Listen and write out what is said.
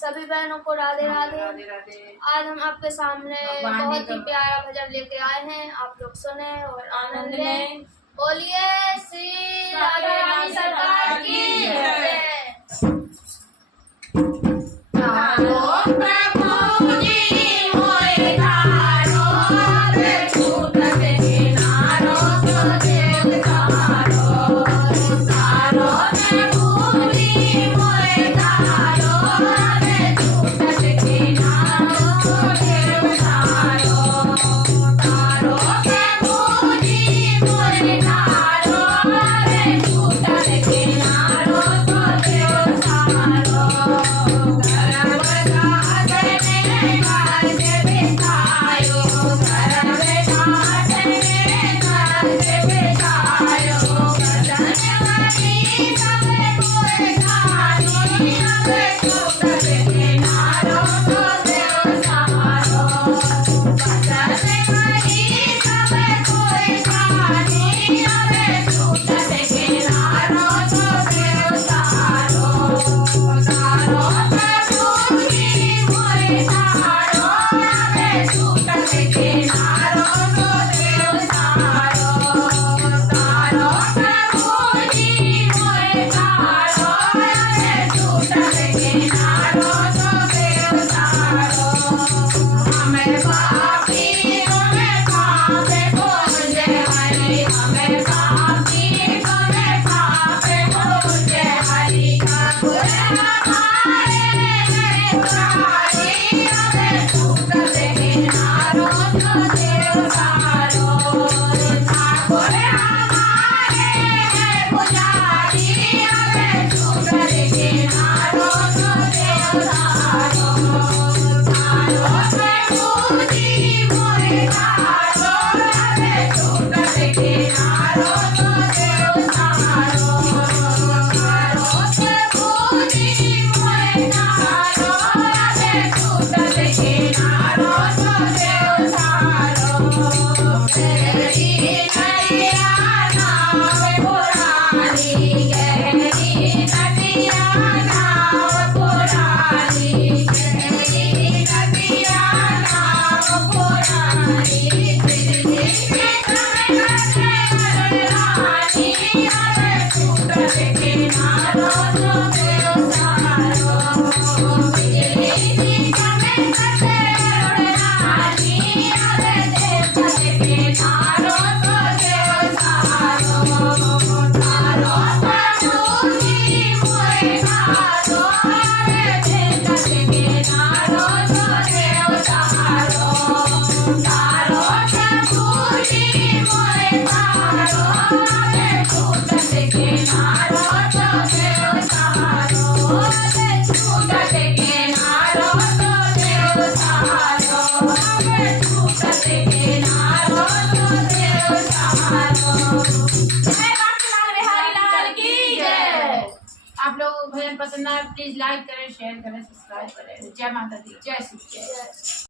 सभी बहनों को राधे राधे। राधे राधे। आज हम आपके सामने बहुत ही प्यारा भजन लेके आए हैं, आप लोग सुने और आनंद लें। बोलिए श्री राधा रानी सरकार की जय। आप लोग भजन पसंद आए प्लीज लाइक करें, शेयर करें, सब्सक्राइब करें। जय माता दी, जय श्री।